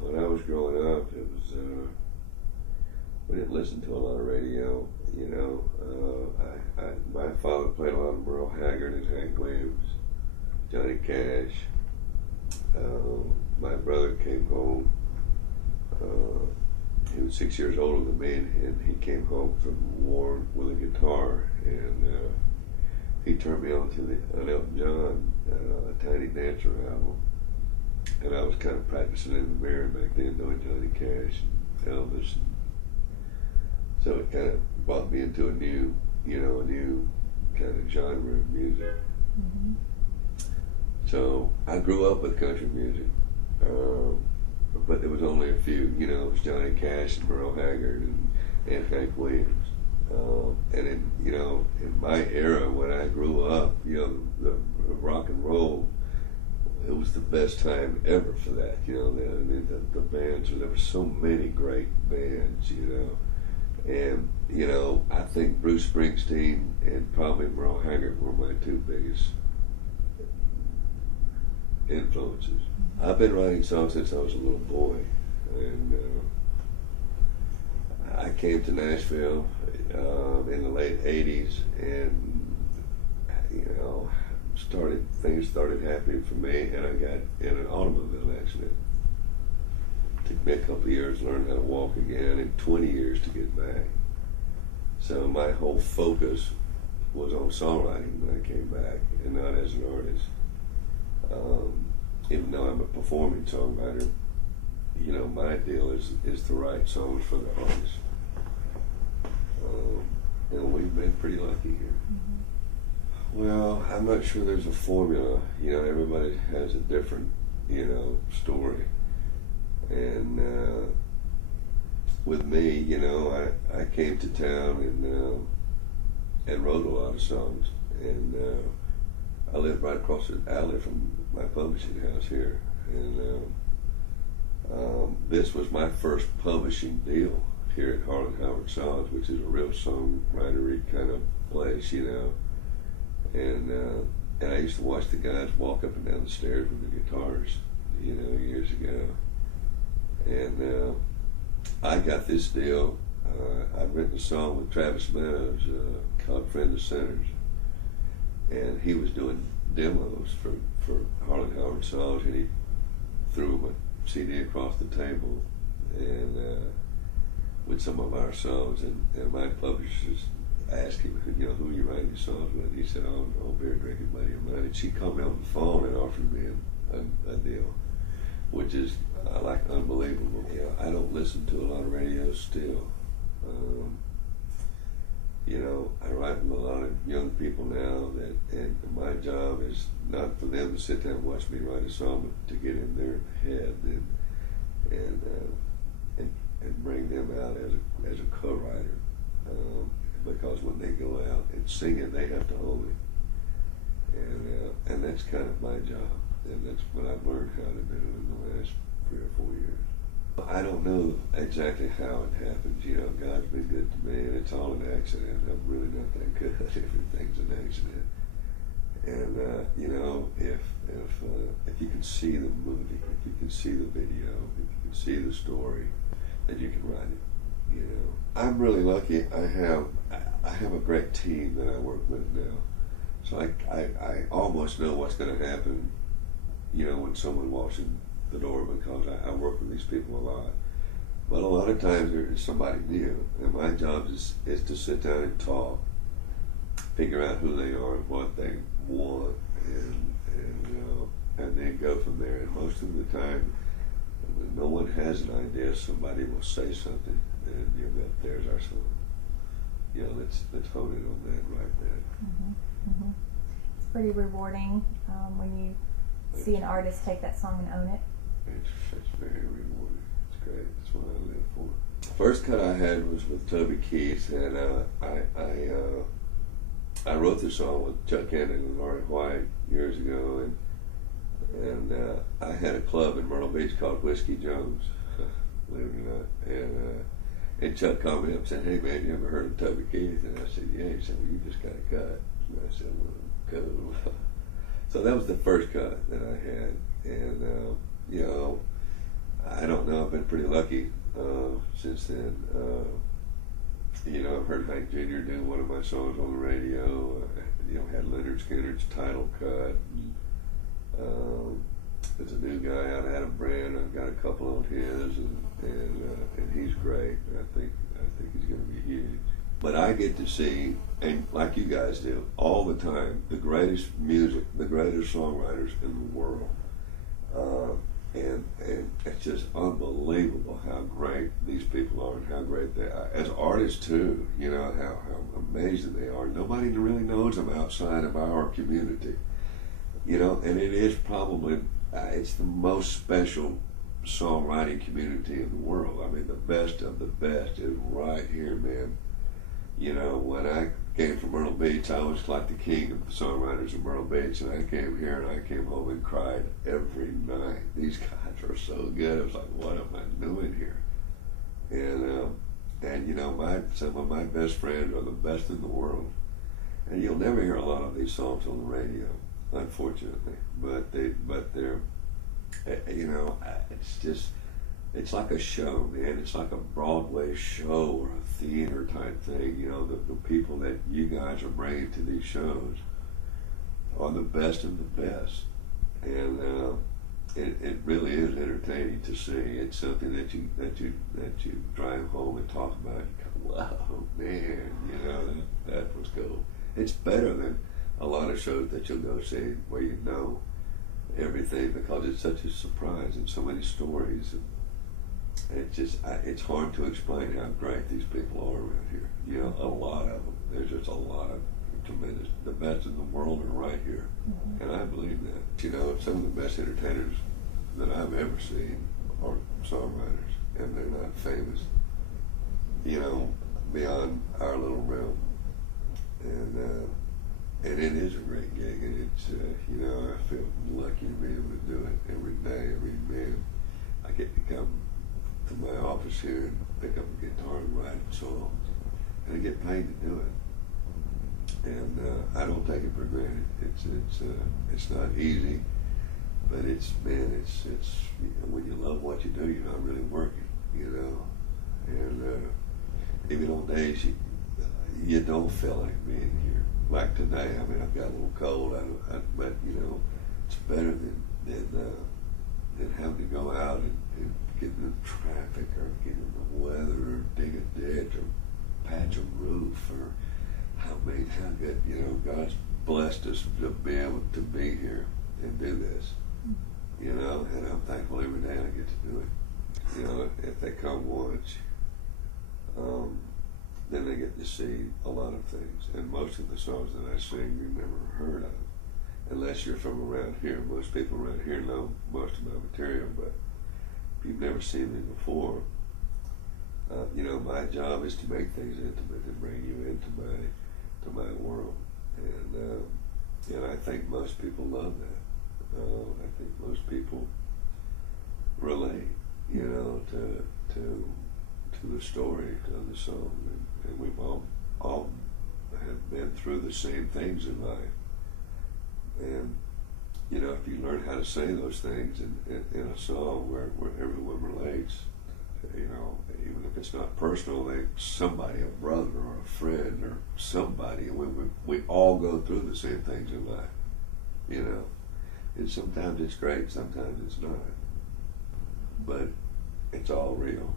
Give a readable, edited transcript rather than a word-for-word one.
when I was growing up, it was we didn't listen to a lot of radio. You know, my father played a lot of Merle Haggard and Hank Williams, Johnny Cash. My brother came home. He was 6 years older than me, and he came home from war with a guitar, and he turned me on to an Elton John, Tiny Dancer album. And I was kind of practicing in the mirror back then, doing Johnny Cash and Elvis. So it kind of brought me into a new kind of genre of music. Mm-hmm. So I grew up with country music, but there was only a few. You know, it was Johnny Cash and Merle Haggard and Hank Williams. And in my era when I grew up, the rock and roll, it was the best time ever for that. The bands, there were so many great bands, and I think Bruce Springsteen and probably Merle Haggard were my two biggest influences. Mm-hmm. I've been writing songs since I was a little boy, and I came to Nashville in the late '80s, and things started happening for me, and I got in an automobile accident. It took me a couple of years to learn how to walk again, and 20 years to get back. So my whole focus was on songwriting when I came back, and not as an artist. Even though I'm a performing songwriter, my deal is to write songs for the artists. And we've been pretty lucky here. Mm-hmm. Well, I'm not sure there's a formula. Everybody has a different, story. And with me, I came to town and wrote a lot of songs. And I lived right across the alley from my publishing house here. And this was my first publishing deal here at Harlan Howard Songs, which is a real songwritery kind of place, And I used to watch the guys walk up and down the stairs with the guitars, years ago. And I got this deal. I'd written a song with Travis Meadows called Friend of Sinners. And he was doing demos for Harlan Howard Songs, and he threw him a CD across the table and with some of our songs. And my publishers asked him, who are you writing these songs with? He said, oh, beer drinking buddy of mine. And she called me on the phone and offered me a deal, which is like unbelievable. I don't listen to a lot of radio still. I write with a lot of young people now and my job is not for them to sit there and watch me write a song, but to get in their head and bring them out as a co-writer. Because when they go out and sing it, they have to own it. And that's kind of my job. And that's what I've learned how to do in the last 3 or 4 years. I don't know exactly how it happens. God's been good to me, and it's all an accident. I'm really not that good. Everything's an accident. And if you can see the movie, if you can see the video, if you can see the story, then you can write it. I'm really lucky. I have a great team that I work with now, so I almost know what's going to happen. When someone walks in the door, because I work with these people a lot. But a lot of times there's somebody new, and my job is to sit down and talk, figure out who they are and what they want, and then go from there. And most of the time, when no one has an idea, somebody will say something, and there's our song. Let's hone in on that right there. Mm-hmm. Mm-hmm. It's pretty rewarding when you see an artist take that song and own it. It's very rewarding. It's great. That's what I live for. First cut I had was with Toby Keith, and I wrote the song with Chuck Henry and Laurie White years ago, and I had a club in Myrtle Beach called Whiskey Jones, believe it or not, and Chuck called me up and said, "Hey man, you ever heard of Toby Keith?" And I said, "Yeah." He said, "Well, you just got a cut." And I said, "Well, cool." So that was the first cut that I had, and I don't know. I've been pretty lucky since then. I've heard Hank Jr. do one of my songs on the radio. Had Leonard Skinner's title cut. There's a new guy out of Adam Brand. I've got a couple on his, and he's great. I think he's going to be huge. But I get to see, and like you guys do, all the time, the greatest music, the greatest songwriters in the world. And it's just unbelievable how great these people are and how great they are. As artists too, how amazing they are. Nobody really knows them outside of our community. And it is probably, it's the most special songwriting community in the world. I mean, the best of the best is right here, man. When I came from Myrtle Beach, I was like the king of the songwriters in Myrtle Beach, and I came here and I came home and cried every night. These guys are so good. I was like, what am I doing here? And some of my best friends are the best in the world. And you'll never hear a lot of these songs on the radio, unfortunately. But they're, it's like a show, man. It's like a Broadway show or a theater type thing. The people that you guys are bringing to these shows are the best of the best, and it really is entertaining to see. It's something that you drive home and talk about. You go, wow, man, that was cool. It's better than a lot of shows that you'll go see where you know everything, because it's such a surprise and so many stories. It's hard to explain how great these people are around here. A lot of them. There's just a lot of tremendous. The best in the world are right here, and I believe that. Some of the best entertainers that I've ever seen are songwriters, and they're not famous. Beyond our little realm, and it is a great gig, and it's I feel lucky to be able to do it every day. I get to come to my office here and pick up a guitar and write songs, and I get paid to do it. And I don't take it for granted. It's not easy, but it's when you love what you do, you're not really working, And even on days you don't feel like being here. Like today, I've got a little cold, but it's better than having to go out and get in the traffic or get in the weather or dig a ditch or patch a roof or how good, God's blessed us to be able to be here and do this, and I'm thankful every day I get to do it. If they come once, then they get to see a lot of things, and most of the songs that I sing you've never heard of, unless you're from around here. Most people around here know most of my material, but if you've never seen me before, my job is to make things intimate and bring you into my world, and I think most people love that. I think most people relate, to the story of the song, and we've all have been through the same things in life, and if you learn how to say those things in a song where everyone relates, even if it's not personal, somebody, a brother or a friend or somebody, we all go through the same things in life, and sometimes it's great, sometimes it's not, but it's all real.